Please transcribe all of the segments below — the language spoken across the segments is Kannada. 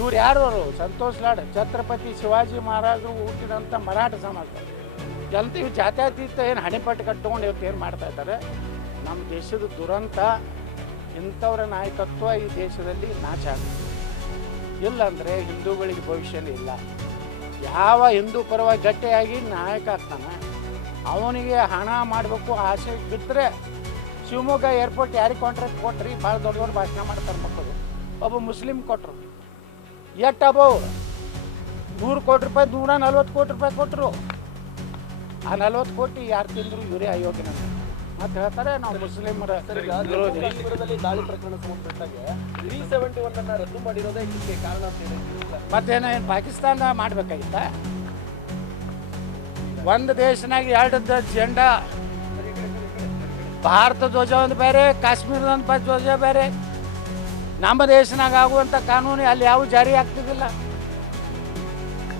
ಇವ್ರು ಯಾರು ಅವರು? ಸಂತೋಷ್ ಲಾಡ್, ಛತ್ರಪತಿ ಶಿವಾಜಿ ಮಹಾರಾಜರು ಹುಟ್ಟಿದಂಥ ಮರಾಠ ಸಮಾಜ. ಜಲ್ದಿ ಇವು ಜಾತ್ಯತೀತ ಏನು ಹಣೆಪಟ್ಟು ಕಟ್ಕೊಂಡು ಇವತ್ತು ಏನು ಮಾಡ್ತಾ ಇದ್ದಾರೆ. ನಮ್ಮ ದೇಶದ ದುರಂತ, ಇಂಥವ್ರ ನಾಯಕತ್ವ ಈ ದೇಶದಲ್ಲಿ ನಾಶ ಆಗುತ್ತೆ. ಇಲ್ಲಾಂದರೆ ಹಿಂದೂಗಳಿಗೆ ಭವಿಷ್ಯನೇ ಇಲ್ಲ. ಯಾವ ಹಿಂದೂ ಪರವಾಗಿ ಗಟ್ಟಿಯಾಗಿ ನಾಯಕ ಆಗ್ತಾನೆ ಅವನಿಗೆ ಹಣ ಮಾಡಬೇಕು ಆಸೆ ಬಿದ್ದರೆ, ಶಿವಮೊಗ್ಗ ಏರ್ಪೋರ್ಟ್ ಯಾರಿಗೆ ಕಾಂಟ್ರಾಕ್ಟ್ ಕೊಟ್ರಿ? ಭಾಳ ದೊಡ್ಡ ದೊಡ್ಡ ಭಾಷಣ ಮಾಡ್ತಾರೆ ಮಕ್ಕಳು. ಒಬ್ಬ ಮುಸ್ಲಿಮ್ ಕೊಟ್ಟರು, ಎಷ್ಟು ಅಬೌವ್ 100 ಕೋಟಿ ರೂಪಾಯಿ, 140 ಕೋಟಿ ರೂಪಾಯಿ ಕೊಟ್ಟರು. ಆ 40 ಕೋಟಿ ಯಾರು ತಿಂದರು? ಇವರೇ ಅಯೋಗ್ಯನ ಮತ್ತೆ ಹೇಳ್ತಾರೆ ನಾವು ಮುಸ್ಲಿಮರ ವಿರೋಧಿ. ದಾಳಿ ಪ್ರಕರಣ ಸಂಬಂಧಪಟ್ಟಾಗೆ 371 ರದ್ದು ಮಾಡಿರೋದೇ ಇದಕ್ಕೆ ಕಾರಣ ಅಂತ ಹೇಳಿ ಮತ್ತೇನೋ ಏನು ಪಾಕಿಸ್ತಾನ ಮಾಡಬೇಕಾಗಿತ್ತ? ಒಂದು ದೇಶನಾಗ 2 ಜೆಂಡಾ, ಭಾರತ ಧ್ವಜ ಒಂದು ಬೇರೆ, ಕಾಶ್ಮೀರದ ಒಂದು ಧ್ವಜ ಬೇರೆ. ನಮ್ಮ ದೇಶನಾಗ ಆಗುವಂಥ ಕಾನೂನು ಅಲ್ಲಿ ಯಾವ ಜಾರಿ ಆಗ್ತಿದ್ದಿಲ್ಲ.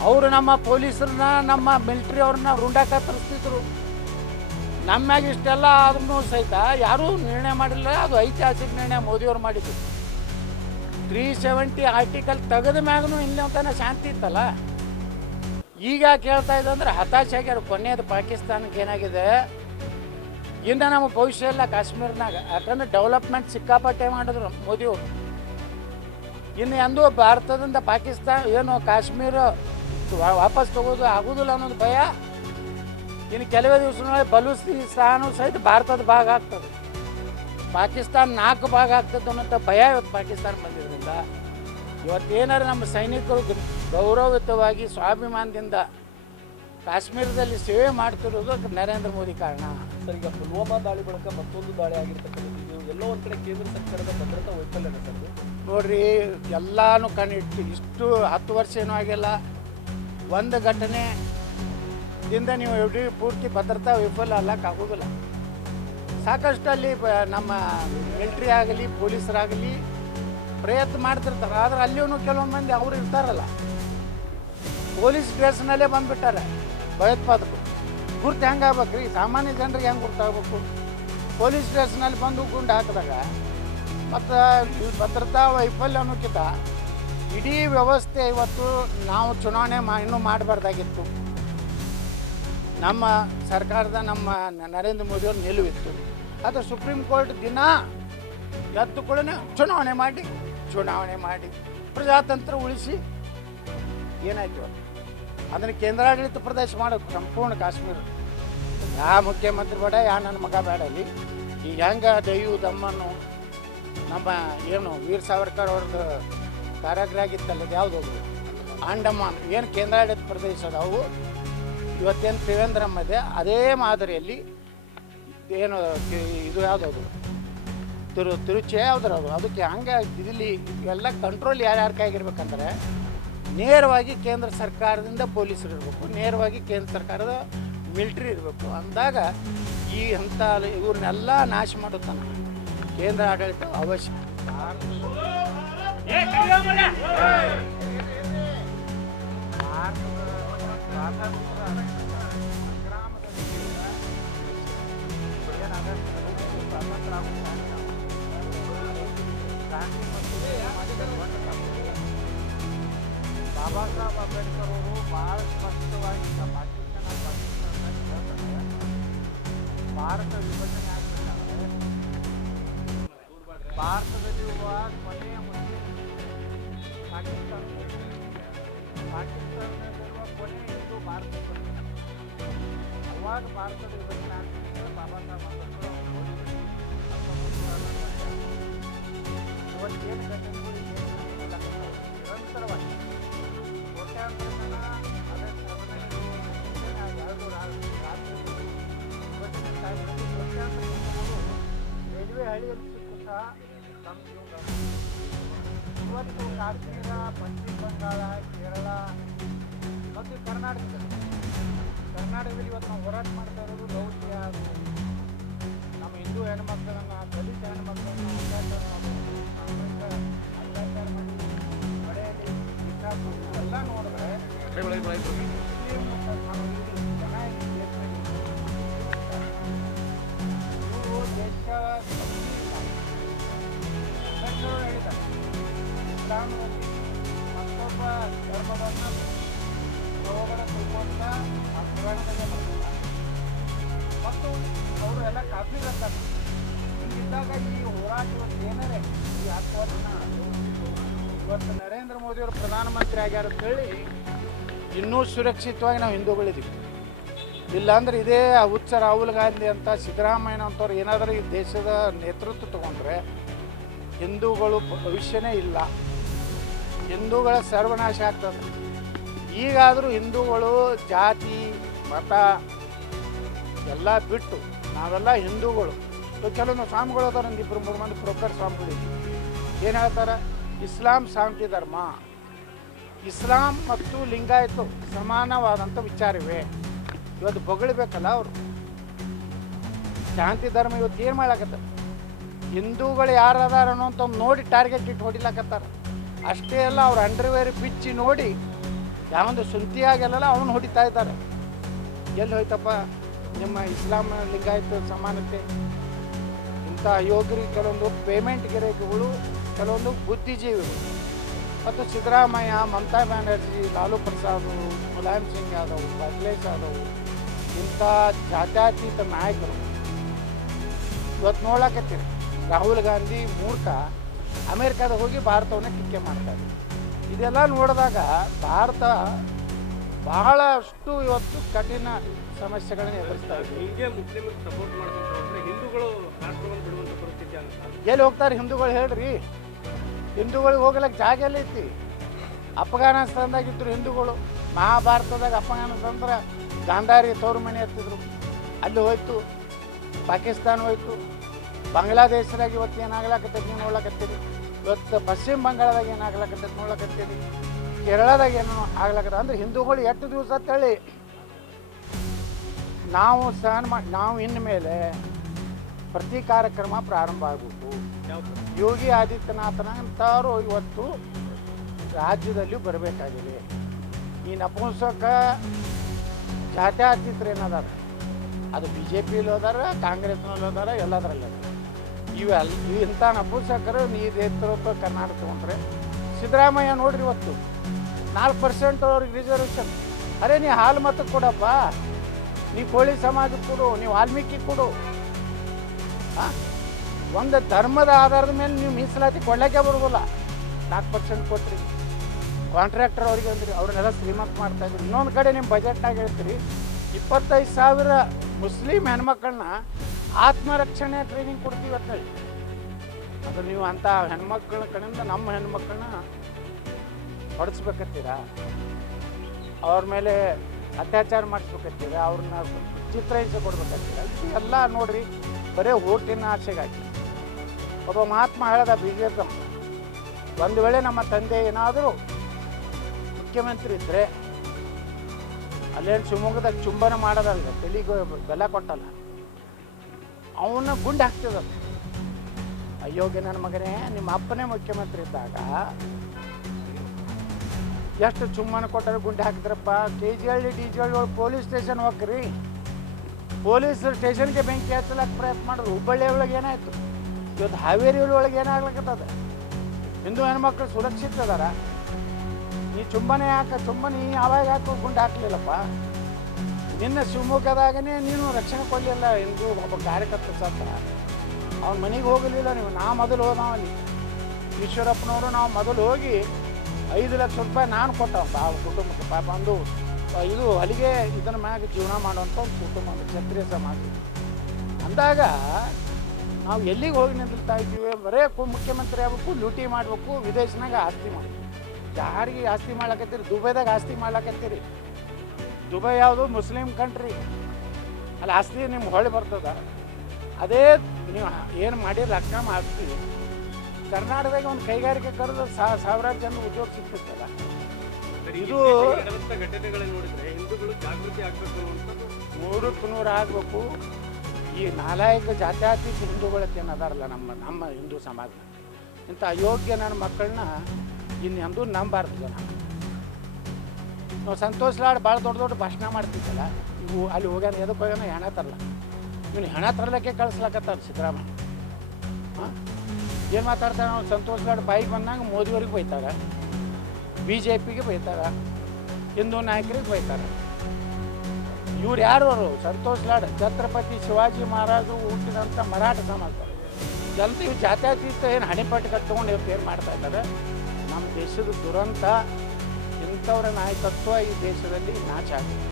ಅವರು ನಮ್ಮ ಪೊಲೀಸರನ್ನ, ನಮ್ಮ ಮಿಲಿಟ್ರಿ ಅವ್ರನ್ನ ರುಂಡಾಕ ತರಿಸ್ತಿದ್ರು. ನಮ್ಮ್ಯಾಗ ಇಷ್ಟೆಲ್ಲ ಆದ್ರೂ ಸಹಿತ ಯಾರೂ ನಿರ್ಣಯ ಮಾಡಿಲ್ಲ. ಅದು ಐತಿಹಾಸಿಕ ನಿರ್ಣಯ ಮೋದಿಯವ್ರು ಮಾಡಿದ್ರು. 370 ಆರ್ಟಿಕಲ್ ತೆಗೆದ ಮ್ಯಾಗೂ ಇಲ್ಲಿ ತನಕ ಶಾಂತಿ ಇತ್ತಲ್ಲ. ಈಗ ಕೇಳ್ತಾ ಇದೆ ಅಂದರೆ ಹತಾಶೆ ಆಗ್ಯಾರ. ಕೊನೆಯದು ಪಾಕಿಸ್ತಾನಕ್ಕೆ ಏನಾಗಿದೆ, ಇನ್ನು ನಮ್ಮ ಭವಿಷ್ಯ ಎಲ್ಲ ಕಾಶ್ಮೀರ್ನಾಗ. ಯಾಕಂದ್ರೆ ಡೆವಲಪ್ಮೆಂಟ್ ಸಿಕ್ಕಾಪಟ್ಟೆ ಮಾಡಿದ್ರು ಮೋದಿಯವರು. ಇನ್ನು ಎಂದೂ ಭಾರತದಿಂದ ಪಾಕಿಸ್ತಾನ ಏನು ಕಾಶ್ಮೀರ ವಾಪಸ್ ತಗೋದು ಆಗೋದಿಲ್ಲ ಅನ್ನೋದು ಭಯ. ಇನ್ನು ಕೆಲವೇ ದಿವಸಗಳಲ್ಲಿ ಬಲೂಚಿಸ್ತಾನ ಸಹಿತ ಭಾರತದ ಭಾಗ ಆಗ್ತದೆ, ಪಾಕಿಸ್ತಾನ 4 ಭಾಗ ಆಗ್ತದೆ ಅನ್ನೋಂಥ ಭಯ ಇವತ್ತು ಪಾಕಿಸ್ತಾನ ಬಂದಿದ್ದರಿಂದ ಇವತ್ತೇನಾರು ನಮ್ಮ ಸೈನಿಕರು ಗೌರವಯುತವಾಗಿ ಸ್ವಾಭಿಮಾನದಿಂದ ಕಾಶ್ಮೀರದಲ್ಲಿ ಸೇವೆ ಮಾಡ್ತಿರೋದು ನರೇಂದ್ರ ಮೋದಿ ಕಾರಣ. ಸರ್, ಈಗ ಪುಲ್ವಾಮಾ ದಾಳಿ ಬಳಿಕ ಮತ್ತೊಂದು ದಾಳಿ ಆಗಿರ್ತಕ್ಕಂಥದ್ದು ಎಲ್ಲೋ ಒಂದು ಕಡೆ ಕೇಂದ್ರ ಸರ್ಕಾರದ ಭದ್ರತಾ ವೈಫಲ್ಯ ಸರ್. ನೋಡ್ರಿ, ಎಲ್ಲಾನು ಕಣ್ಣಿಟ್ಟು ಇಷ್ಟು 10 ವರ್ಷ ಏನೂ ಆಗಿಲ್ಲ. ಒಂದು ಘಟನೆದಿಂದ ನೀವು ಇಡೀ ಪೂರ್ತಿ ಭದ್ರತಾ ವೈಫಲ್ಯ ಅಲ್ಲಕ್ಕಾಗೋದಿಲ್ಲ. ಸಾಕಷ್ಟು ಅಲ್ಲಿ ನಮ್ಮ ಮಿಲಿಟ್ರಿ ಆಗಲಿ ಪೊಲೀಸರಾಗಲಿ ಪ್ರಯತ್ನ ಮಾಡ್ತಿರ್ತಾರೆ. ಆದರೆ ಅಲ್ಲಿಯೂ ಕೆಲವೊಂದು ಮಂದಿ ಅವರು ಇರ್ತಾರಲ್ಲ, ಪೊಲೀಸ್ ಡ್ರೆಸ್ನಲ್ಲೇ ಬಂದುಬಿಟ್ಟಾರೆ ಭಯೋತ್ಪಾದಕರು. ಗುರ್ತು ಹೆಂಗೆ ಆಗ್ಬೇಕು ರೀ? ಸಾಮಾನ್ಯ ಜನರಿಗೆ ಹೆಂಗೆ ಗುರ್ತಾಗಬೇಕು? ಪೊಲೀಸ್ ಡ್ರೆಸ್ನಲ್ಲಿ ಬಂದು ಗುಂಡು ಹಾಕಿದಾಗ ಮತ್ತು ಭದ್ರತಾ ವೈಫಲ್ಯ ಅನ್ನೋಕ್ಕಿಂತ ಇಡೀ ವ್ಯವಸ್ಥೆ ಇವತ್ತು ನಾವು ಚುನಾವಣೆ ಇನ್ನೂ ಮಾಡಬಾರ್ದಾಗಿತ್ತು. ನಮ್ಮ ಸರ್ಕಾರದ ನಮ್ಮ ನರೇಂದ್ರ ಮೋದಿಯವ್ರ ನಿಲುವಿತ್ತು. ಅದು ಸುಪ್ರೀಂ ಕೋರ್ಟ್ ದಿನ ಎದ್ದು ಕೂಡ ಚುನಾವಣೆ ಮಾಡಿ ಪ್ರಜಾತಂತ್ರ ಉಳಿಸಿ ಏನಾಯ್ತು ಅದನ್ನು ಕೇಂದ್ರಾಡಳಿತ ಪ್ರದೇಶ ಮಾಡೋದು ಸಂಪೂರ್ಣ ಕಾಶ್ಮೀರ. ಯಾವ ಮುಖ್ಯಮಂತ್ರಿ ಬೇಡ, ಯಾವ ನನ್ನ ಮಗ ಬೇಡ. ಅಲ್ಲಿ ಈಗ ಹೆಂಗೆ ದಯು ದಮ್ಮನ್ನು ನಮ್ಮ ಏನು ವೀರ್ ಸಾವರ್ಕರ್ ಅವ್ರದ್ದು ಕಾರಾಗೃಹ ಆಗಿತ್ತಲ್ಲ, ಅದು ಯಾವುದದು ಅಂಡಮಾನ್ ಏನು ಕೇಂದ್ರಾಡಳಿತ ಪ್ರದೇಶ ಅದಾವು. ಇವತ್ತೇನು ತ್ರಿವೇಂದ್ರಮ್ ಇದೆ, ಅದೇ ಮಾದರಿಯಲ್ಲಿ ಏನು ಇದು ಯಾವುದದು ತಿರುಚಿ ಯಾವುದ್ರದು, ಅದಕ್ಕೆ ಹಂಗೆ ಇಲ್ಲಿ ಎಲ್ಲ ಕಂಟ್ರೋಲ್ ಯಾರ್ಯಾರ ಕೈಗಿರ್ಬೇಕಂದ್ರೆ ನೇರವಾಗಿ ಕೇಂದ್ರ ಸರ್ಕಾರದಿಂದ ಪೊಲೀಸರು ಇರಬೇಕು, ನೇರವಾಗಿ ಕೇಂದ್ರ ಸರ್ಕಾರದ ಮಿಲಿಟ್ರಿ ಇರಬೇಕು. ಅಂದಾಗ ಈ ಅಂಥ ಇವ್ರನ್ನೆಲ್ಲ ನಾಶ ಮಾಡುತ್ತಾನೆ ಕೇಂದ್ರ ಆಡಳಿತ ಅವಶ್ಯ. ಬಾಬಾ ಸಾಹೇಬ್ ಅಂಬೇಡ್ಕರ್ ಅವರು ಭಾಳ ಸ್ಪಷ್ಟವಾಗಿ ಭಾರತ ವಿಭಜನೆ ಆಗಬೇಕಾದ್ರೆ ಭಾರತದಲ್ಲಿರುವ ಕೊನೆಯ ಮುಸ್ಲಿಂ ಪಾಕಿಸ್ತಾನದಲ್ಲಿರುವ ಕೊನೆಯ ಹಿಂದೂ ಭಾರತ. ಅವಾಗ ಭಾರತದ ವಿಭಜನೆ ಆಗ್ತಿದ್ರೆ ಬಾಬಾ ಸಾಹೇಬ್ ಅಂಬೇಡ್ಕರ್ ಇವತ್ತೇನು ಘಟನೆಗಳು ನಿರಂತರವಾಗಿ ಕೋಟ್ಯಾಂತರ ಜನ ಅದೇ ರೈಲ್ವೆ ಹಳಿಯಲ್ಲಿ ಸಿಕ್ಕು ಸಹ ನಮ್ಮ ಜೀವನ. ಇವತ್ತು ಕಾಶ್ಮೀರ, ಪಶ್ಚಿಮ ಬಂಗಾಳ, ಕೇರಳ ಮತ್ತು ಕರ್ನಾಟಕದಲ್ಲಿ ಇವತ್ತು ನಾವು ಹೋರಾಟ ಮಾಡ್ತಾ ಇರೋದು ದೌರ್ಜನ್ಯ. ಅದು ನಮ್ಮ ಹಿಂದೂ ಹೆಣ್ಮಕ್ಳನ್ನು, ದಲಿತ ಹೆಣ್ಮಕ್ಳನ್ನು ಅತ್ಯಾಚಾರ ಮಾಡಿ ಮಳೆಯಲ್ಲಿ ಎಲ್ಲ ನೋಡಿದ್ರೆ ಇವರು ದೇಶ ಹೇಳಿದ್ದಾರೆ ಇಸ್ಲಾಮದಲ್ಲಿ ಮತ್ತು ಇನ್ನೊಬ್ಬ ಧರ್ಮವನ್ನು ರೋಗದ ತಿಳುವಂಥ ಆ ಪುರಾಣದಾಗೆ ಬರ್ತಲ್ಲ. ಮತ್ತು ಅವರು ಎಲ್ಲ ಕಾಪಿರ್ತಾರೆ. ಹಿಂಗಿದ್ದಾಗ ಈ ಹೋರಾಟ ಇವತ್ತು ಏನಾರೆ ಈ 10 ವರ್ಷ ಇವತ್ತು ನರೇಂದ್ರ ಮೋದಿಯವರು ಪ್ರಧಾನಮಂತ್ರಿ ಆಗ್ಯಾರ ಅಂತೇಳಿ ಇನ್ನೂ ಸುರಕ್ಷಿತವಾಗಿ ನಾವು ಹಿಂದೂಗಳಿದ್ದೀವಿ. ಇಲ್ಲಾಂದ್ರೆ ಇದೇ ಹುಚ್ಚ ರಾಹುಲ್ ಗಾಂಧಿ ಅಂತ ಸಿದ್ದರಾಮಯ್ಯ ಅಂತವ್ರು ಏನಾದರೂ ಈ ದೇಶದ ನೇತೃತ್ವ ತಗೊಂಡ್ರೆ ಹಿಂದೂಗಳು ಭವಿಷ್ಯನೇ ಇಲ್ಲ, ಹಿಂದೂಗಳ ಸರ್ವನಾಶ ಆಗ್ತದೆ. ಈಗಾದರೂ ಹಿಂದೂಗಳು ಜಾತಿ ಮತ ಎಲ್ಲ ಬಿಟ್ಟು ನಾವೆಲ್ಲ ಹಿಂದೂಗಳು. ಕೆಲವೊಂದು ಸ್ವಾಮಿಗಳು ಅದಾರ, ಒಂದು 2-3 ಮಂದಿ ಪ್ರೊಫೆಸರ್ ಸ್ವಾಮಿಗಳು ಏನು ಹೇಳ್ತಾರೆ, ಇಸ್ಲಾಂ ಶಾಂತಿ ಧರ್ಮ, ಇಸ್ಲಾಂ ಮತ್ತು ಲಿಂಗಾಯತು ಸಮಾನವಾದಂಥ ವಿಚಾರವೇ. ಇವತ್ತು ಬೊಗಳಬೇಕಲ್ಲ ಅವರು. ಶಾಂತಿ ಧರ್ಮ ಇವತ್ತು ಏನು ಮಾಡ್ಲಾಕತ್ತಾರೆ, ಹಿಂದೂಗಳು ಯಾರು ಅದಾರ ಅನ್ನೋಂಥ ನೋಡಿ ಟಾರ್ಗೆಟ್ ಇಟ್ಟು ಹೊಡಿಲಾಕತ್ತಾರೆ. ಅಷ್ಟೇ ಅಲ್ಲ, ಅವ್ರ ಅಂಡರ್ವೇರ್ ಬಿಚ್ಚಿ ನೋಡಿ ಯಾವೊಂದು ಸುಂತಿಯಾಗೆಲ್ಲ ಅವನು ಹೊಡಿತಾ ಇದ್ದಾರೆ. ಎಲ್ಲಿ ಹೋಯ್ತಪ್ಪ ನಿಮ್ಮ ಇಸ್ಲಾಂ ಲಿಂಗಾಯತ ಸಮಾನತೆ? ಇಂಥ ಅಯೋಗ್ಯರಿಗೆ ಕೆಲವೊಂದು ಪೇಮೆಂಟ್ ಗಿರಾಕಿಗಳು, ಕೆಲವೊಂದು ಬುದ್ಧಿಜೀವಿಗಳು ಮತ್ತು ಸಿದ್ದರಾಮಯ್ಯ, ಮಮತಾ ಬ್ಯಾನರ್ಜಿ, ಲಾಲು ಪ್ರಸಾದ್, ಮುಲಾಯಂ ಸಿಂಗ್ ಯಾದವ್, ಅಖಿಲೇಶ್ ಯಾದವ್ ಇಂಥ ಜಾತ್ಯತೀತ ನಾಯಕರು ಇವತ್ತು ನೋಡ್ಲಾಕತ್ತೀರಿ. ರಾಹುಲ್ ಗಾಂಧಿ ಮೂರ್ಖ ಅಮೇರಿಕಾದ ಹೋಗಿ ಭಾರತವನ್ನೇ ಟೀಕೆ ಮಾಡ್ತಾರೆ. ಇದೆಲ್ಲ ನೋಡಿದಾಗ ಭಾರತ ಬಹಳಷ್ಟು ಇವತ್ತು ಕಠಿಣ ಸಮಸ್ಯೆಗಳನ್ನು ಎದುರಿಸ್ತಾ ಇದೆ. ಹಿಂಗೆ ಮುಸ್ಲಿಮರಿಗೆ ಸಪೋರ್ಟ್ ಮಾಡ್ತಾರೆ, ಹಿಂದೂಗಳು ರಾಷ್ಟ್ರವನ್ನು ಬಿಡುವಂಥ ಪರಿಸ್ಥಿತಿ ಆಗುತ್ತೆ. ಎಲ್ಲಿ ಹೋಗ್ತಾರೆ ಹಿಂದೂಗಳು ಹೇಳ್ರಿ? ಹಿಂದೂಗಳಿಗೆ ಹೋಗ್ಲಿಕ್ಕೆ ಜಾಗ ಎಲ್ಲ ಐತಿ. ಅಫ್ಘಾನಿಸ್ತಾನದಾಗಿದ್ದರು ಹಿಂದೂಗಳು. ಮಹಾಭಾರತದಾಗ ಅಫ್ಘಾನಿಸ್ತಾನ ಗಾಂಧಾರಿ ತವರು ಮನೆ ಎತ್ತಿದ್ರು, ಅಲ್ಲಿ ಹೋಯ್ತು. ಪಾಕಿಸ್ತಾನ ಹೋಯ್ತು. ಬಾಂಗ್ಲಾದೇಶದಾಗ ಇವತ್ತು ಏನಾಗ್ಲಾಕತ್ತೈತಿ ನೀವು ನೋಡ್ಲಾಕತ್ತೀರಿ. ಇವತ್ತು ಪಶ್ಚಿಮ ಬಂಗಾಳದಾಗ ಏನಾಗ್ಲಾಕತ್ತೈತಿ ನೋಡ್ಲಾಕತ್ತೀರಿ. ಕೇರಳದಾಗ ಏನು ಆಗ್ಲಾಕತ್ತ ಅಂದ್ರೆ ಹಿಂದೂಗಳು ಎಷ್ಟು ದಿವಸ ಅಂತೇಳಿ ನಾವು ಸಹನ ಮಾಡಿ ನಾವು ಇನ್ಮೇಲೆ ಪ್ರತಿ ಕಾರ್ಯಕ್ರಮ ಪ್ರಾರಂಭ ಆಗಬೇಕು. ಯೋಗಿ ಆದಿತ್ಯನಾಥನಂತವರು ಇವತ್ತು ರಾಜ್ಯದಲ್ಲಿ ಬರಬೇಕಾಗಿದೆ. ಈ ನಪುಂಸಕ ಜಾತ್ಯತೀತರು ಏನದಾರ, ಅದು BJPಯಲ್ಲೂ ಅದಾರ, ಕಾಂಗ್ರೆಸ್ನಲ್ಲೂ ಅದಾರ, ಎಲ್ಲದರಲ್ಲಿ ಅದಾರ. ಇಂಥ ನಪುಂಸಕರು ನೀ ನೇತೃತ್ವ ಕರ್ನಾಟಕ ತಗೊಂಡ್ರೆ ಸಿದ್ದರಾಮಯ್ಯ ನೋಡ್ರಿ ಇವತ್ತು 4% ಅವ್ರಿಗೆ ರಿಸರ್ವೇಷನ್. ಅರೆ ನೀ ಹಾಲು ಮತ ಕೊಡಪ್ಪ, ನೀ ಕೋಳಿ ಸಮಾಜಕ್ಕೆ ಕೊಡು, ನೀವು ವಾಲ್ಮೀಕಿ ಕೊಡು. ಒಂದು ಧರ್ಮದ ಆಧಾರದ ಮೇಲೆ ನೀವು ಮೀಸಲಾತಿ ಕೊಡ್ಲಿಕ್ಕೆ ಬರೋದಿಲ್ಲ. 4% ಕೊಟ್ರಿ, ಕಾಂಟ್ರಾಕ್ಟರ್ ಅವ್ರಿಗೆ ಅಂದ್ರಿ, ಅವ್ರನ್ನೆಲ್ಲ ಶ್ರೀಮಂತ ಮಾಡ್ತಾಯಿದ್ರಿ. ಇನ್ನೊಂದು ಕಡೆ ನಿಮ್ಮ ಬಜೆಟ್ನಾಗ ಹೇಳ್ತೀರಿ 25,000 ಮುಸ್ಲಿಂ ಹೆಣ್ಮಕ್ಳನ್ನ ಆತ್ಮರಕ್ಷಣೆ ಟ್ರೈನಿಂಗ್ ಕೊಡ್ತೀವಿ ಅಂತ ಹೇಳಿ. ಅದು ನೀವು ಅಂಥ ಹೆಣ್ಮಕ್ಳ ಕಡೆಯಿಂದ ನಮ್ಮ ಹೆಣ್ಮಕ್ಳನ್ನ ಹೊಡೆಸ್ಬೇಕತ್ತೀರಾ, ಅವ್ರ ಮೇಲೆ ಅತ್ಯಾಚಾರ ಮಾಡಿಸ್ಬೇಕತ್ತೀರ, ಅವ್ರನ್ನ ಚಿತ್ರಹಿಂಸೆ ಕೊಡ್ಬೇಕತ್ತೀರ. ಎಲ್ಲ ನೋಡ್ರಿ ಬರೀ ಓಟಿನ ಆಸೆಗಾಗಿ. ಒಬ್ಬ ಮಹಾತ್ಮ ಹೇಳ್ದ BJP, ಒಂದು ವೇಳೆ ನಮ್ಮ ತಂದೆ ಏನಾದರೂ ಮುಖ್ಯಮಂತ್ರಿ ಇದ್ದರೆ ಅಲ್ಲೇನು ಶಿವಮೊಗ್ಗದಾಗ ಚುಂಬನ ಮಾಡೋದಲ್ಲ, ತಲೆಗೆ ಬೆಲ್ಲ ಕೊಟ್ಟಲ್ಲ, ಅವನ್ನ ಗುಂಡು ಹಾಕ್ತದ. ಅಯ್ಯೋಗೆ ನನ್ನ ಮಗನೇ, ನಿಮ್ಮ ಅಪ್ಪನೇ ಮುಖ್ಯಮಂತ್ರಿ ಇದ್ದಾಗ ಎಷ್ಟು ಚುಮ್ಮನ ಕೊಟ್ಟರೆ ಗುಂಡು ಹಾಕಿದ್ರಪ್ಪ. KGHD DGHD ಪೊಲೀಸ್ ಸ್ಟೇಷನ್ ಹೋಗ್ರಿ, ಪೊಲೀಸ್ ಸ್ಟೇಷನ್ಗೆ ಬೆಂಕಿ ಹಚ್ಚಲಕ್ಕೆ ಪ್ರಯತ್ನ ಮಾಡಿದ್ರು. ಹುಬ್ಬಳ್ಳಿ ಒಳಗೆ ಏನಾಯಿತು, ಇವತ್ತು ಹಾವೇರಿ ಒಳಗೆ ಏನಾಗ್ಲಕ್ಕತ್ತದ. ಹಿಂದೂ ಹೆಣ್ಮಕ್ಳು ಸುರಕ್ಷಿತ ಅದಾರ. ನೀ ಚುಂಬನೆ ಚುಂಬನೆ ಅವಾಗ ಯಾಕೆ ಗುಂಡು ಹಾಕಲಿಲ್ಲಪ್ಪ. ನಿನ್ನ ಶಿವಮೊಗ್ಗದಾಗನೇ ನೀನು ರಕ್ಷಣೆ ಕೊಡಲಿಲ್ಲ. ಹಿಂದೂ ಒಬ್ಬ ಕಾರ್ಯಕರ್ತ ಸತ್ತ, ಅವ್ನ ಮನೆಗೆ ಹೋಗಲಿಲ್ಲ ನೀವು. ನಾ ಮೊದಲು ಹೋದವಲ್ಲಿ ಈಶ್ವರಪ್ಪನವರು ನಾವು ಮೊದಲು ಹೋಗಿ 5 ಲಕ್ಷ ರೂಪಾಯಿ ನಾನು ಕೊಟ್ಟವಪ್ಪ ಆ ಕುಟುಂಬಕ್ಕೆ. ಪಾಪ ಒಂದು ಇದು ಅಲ್ಲಿಗೆ ಇದನ್ನ ಮ್ಯಾಗ ಜೀವನ ಮಾಡುವಂಥ ಒಂದು ಕುಟುಂಬ, ಒಂದು ಕ್ಷತ್ರಿಯ ಸಮಾಜ ಅಂದಾಗ ನಾವು ಎಲ್ಲಿಗೆ ಹೋಗಿ ನಿಂದಿರ್ತಾ ಇದ್ದೀವಿ. ಬರೇ ಮುಖ್ಯಮಂತ್ರಿ ಆಗಬೇಕು, ಲೂಟಿ ಮಾಡಬೇಕು, ವಿದೇಶನಾಗ ಆಸ್ತಿ ಮಾಡಬೇಕು. ಯಾರಿಗೆ ಆಸ್ತಿ ಮಾಡ್ಲಕತ್ತೀರಿ? ದುಬೈದಾಗ ಆಸ್ತಿ ಮಾಡ್ಲಕತ್ತೀರಿ. ದುಬೈ ಯಾವುದು ಮುಸ್ಲಿಂ ಕಂಟ್ರಿ, ಅಲ್ಲಿ ಆಸ್ತಿ ನಿಮ್ಗೆ ಹೊಳೆ ಬರ್ತದ. ಅದೇ ನೀವು ಏನು ಮಾಡಿರಲಿ ಅಕ್ರಮ ಆಸ್ತಿ ಕರ್ನಾಟಕದಾಗ ಒಂದು ಕೈಗಾರಿಕೆ ಕರೆದು ಸಾವಿರಾರು ಜನ ಉದ್ಯೋಗ ಸಿಗ್ತಿತ್ತಲ್ಲ. ಇದು ಘಟನೆಗಳನ್ನು ನೋಡಿದ್ರೆ ಹಿಂದೂಗಳು ಜಾಗೃತಿ ಆಗಬೇಕು ಅಂತ 100% ಆಗಬೇಕು. ಈ ನಾಲಾಯಕ ಜಾತ್ಯತೀತ ಹಿಂದೂಗಳತ್ತೇನು ಅದಾರಲ್ಲ ನಮ್ಮ ಹಿಂದೂ ಸಮಾಜ, ಇಂಥ ಅಯೋಗ್ಯ ನನ್ನ ಮಕ್ಕಳನ್ನ ಇನ್ನೆಂದೂ ನಂಬಾರ್ದು ಜನ. ನಾವು ಸಂತೋಷ್ ಲಾಡ್ ಭಾಳ ದೊಡ್ಡ ಭಾಷಣ ಮಾಡ್ತಿದ್ದಲ್ಲ, ಇವು ಅಲ್ಲಿ ಹೋಗ್ಯಾನ, ಎದಕ್ಕೆ ಹೋಗ್ಯಾನ, ಹೆಣ ತರಲ್ಲ. ಇವನು ಹೆಣ ತರಲಿಕ್ಕೆ ಕಳಿಸ್ಲಾಕತ್ತಾರ ಸಿದ್ದರಾಮಯ್ಯ. ಹಾಂ ಏನು ಮಾತಾಡ್ತಾರೆ ನಾವು? ಸಂತೋಷ್ ಲಾಡ್ ಬಾಯಿಗೆ ಬಂದಂಗೆ ಮೋದಿಯವ್ರಿಗೆ ಬೈತಾರೆ. BJPಗೆ ಬೈತಾರೆ, ಹಿಂದೂ ನಾಯಕರಿಗೆ ಬೈತಾರೆ. ಇವ್ರು ಯಾರು ಅವರು? ಸಂತೋಷ್ ಲಾಡ್, ಛತ್ರಪತಿ ಶಿವಾಜಿ ಮಹಾರಾಜರು ಹುಟ್ಟಿದಂಥ ಮರಾಠ ಸಮಾಜ. ಜನತೆ ಇವು ಜಾತ್ಯತೀತ ಏನು ಹಣಿಪಟ್ಟು ಕಟ್ಕೊಂಡು ಇವ್ರು ಏನು ಮಾಡ್ತಾ ಇದ್ದಾರೆ? ನಮ್ಮ ದೇಶದ ದುರಂತ, ಇಂಥವ್ರ ನಾಯಕತ್ವ ಈ ದೇಶದಲ್ಲಿ ನಾಚ ಆಗಿದೆ.